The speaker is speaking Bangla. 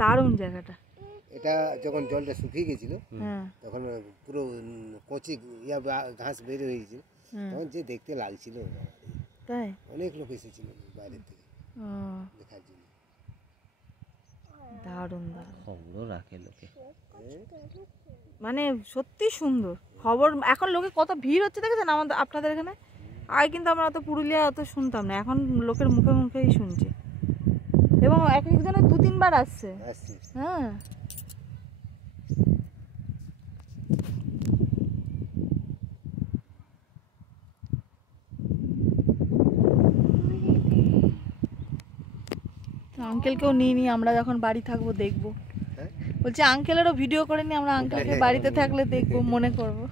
দারুণ জায়গাটা। এটা যখন জলটা শুকিয়ে গেছিল তখন পুরো কচি ঘাস বের হয়ে গেছিল, তখন যে দেখতে লাগছিল, তাই অনেক লোক এসেছিল বাইরের থেকে দেখার জন্য। দারুণ দারুণ খবরও রাখে লোকে, মানে সত্যি সুন্দর খবর। এখন লোকে কত ভিড় হচ্ছে দেখেছেন আমাদের আপনাদের এখানে? আগে কিন্তু আমরা অত পুরুলিয়া অত শুনতাম না, এখন লোকের মুখে মুখেই শুনছি, এবং এক একজনের 2-3 বার আসছে। হ্যাঁ আঙ্কেলকেও নিয়ে আমরা যখন বাড়ি থাকবো দেখবো। বলছি আঙ্কেলেরও ভিডিও করে নিয়ে আমরা আঙ্কেলকে বাড়িতে থাকলে দেখবো, মনে করবো।